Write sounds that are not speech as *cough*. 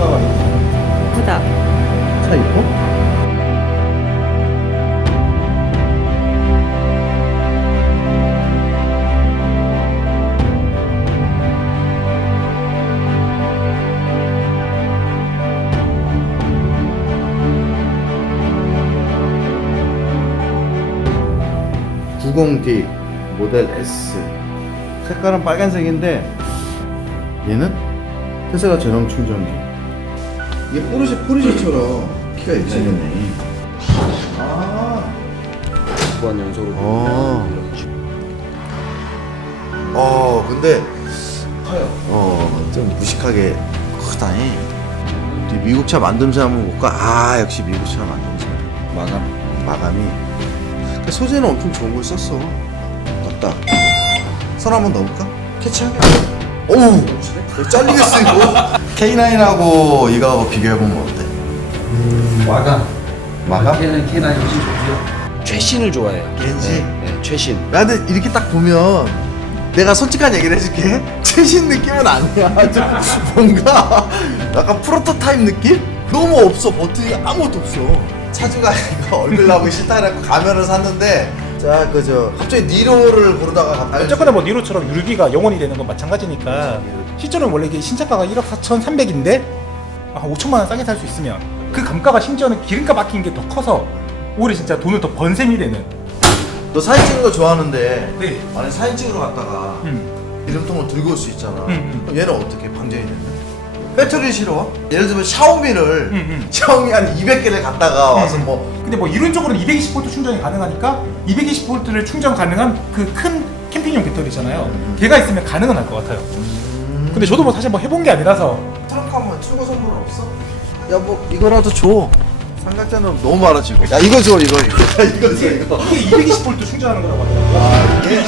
평가가 있나요? 보다 차 이뻐? (90D) 모델 S 색깔은 빨간색인데 얘는 테슬라 전용 충전기 이게 포르쉐 포르쉐처럼 키가 일정했네. 아. 무한 연소로 어. 어 근데 어좀 무식하게 크다니. 이 미국 차 만듦새 한번 볼까? 아 역시 미국 차 만듦새. 마감. 마감이. 근데 소재는 엄청 좋은 걸 썼어. 맞다. 선 한번 넣을까? 캐치하게 어우 이거 잘리겠어 이거 K9하고 이거하고 비교해보면 어때? 마감 마감? K는 K9이 훨씬 좋고요 최신을 좋아해요 왠지? 네, 네, 최신 야, 근데 이렇게 딱 보면 내가 솔직한 얘기를 해줄게. *laughs* 최신 느낌은 아니야. *laughs* 좀 뭔가 약간 프로토타입 느낌? 너무 없어. 버튼이 아무것도 없어. 차주가 이거 얼굴 나오기 싫다 그래갖고 가면을 샀는데 자, 그저 갑자기 니로를 고르다가 갑자기 어쨌거나 뭐 니로처럼 유리기가 영원이 되는 건 마찬가지니까 실제로는 원래 이게 신차가가 1억 4,300인데 아, 5천만 원 싸게 살 수 있으면 그 감가가 심지어는 기름값 아낀 게 더 커서 오히려 진짜 돈을 더 번 셈이 되는 너 사진 찍는 거 좋아하는데 네. 아니 사진 찍으러 갔다가 음. 기름통을 들고 올 수 있잖아. 음, 그럼 얘는 어떻게 방전이 되면? 배터리 실어? 예를 들면 샤오미를 음, 음. 샤오미 한 200개를 갖다가 와서 음. 뭐 근데 뭐 이론적으로는 220V 충전이 가능하니까 220V를 충전 가능한 그 큰 캠핑용 배터리잖아요. 걔가 있으면 가능은 할 것 같아요. 근데 저도 뭐 사실 뭐 해본 게 아니라서 트렁크 한번 출고 선물 없어? 야 뭐 이거라도 줘. 삼각자는 너무 많아 지금. 야 이거 줘 이거 이거 *laughs* 이거 줘 이거. 이게 220V 충전하는 거라고 하더라고요. 아 이게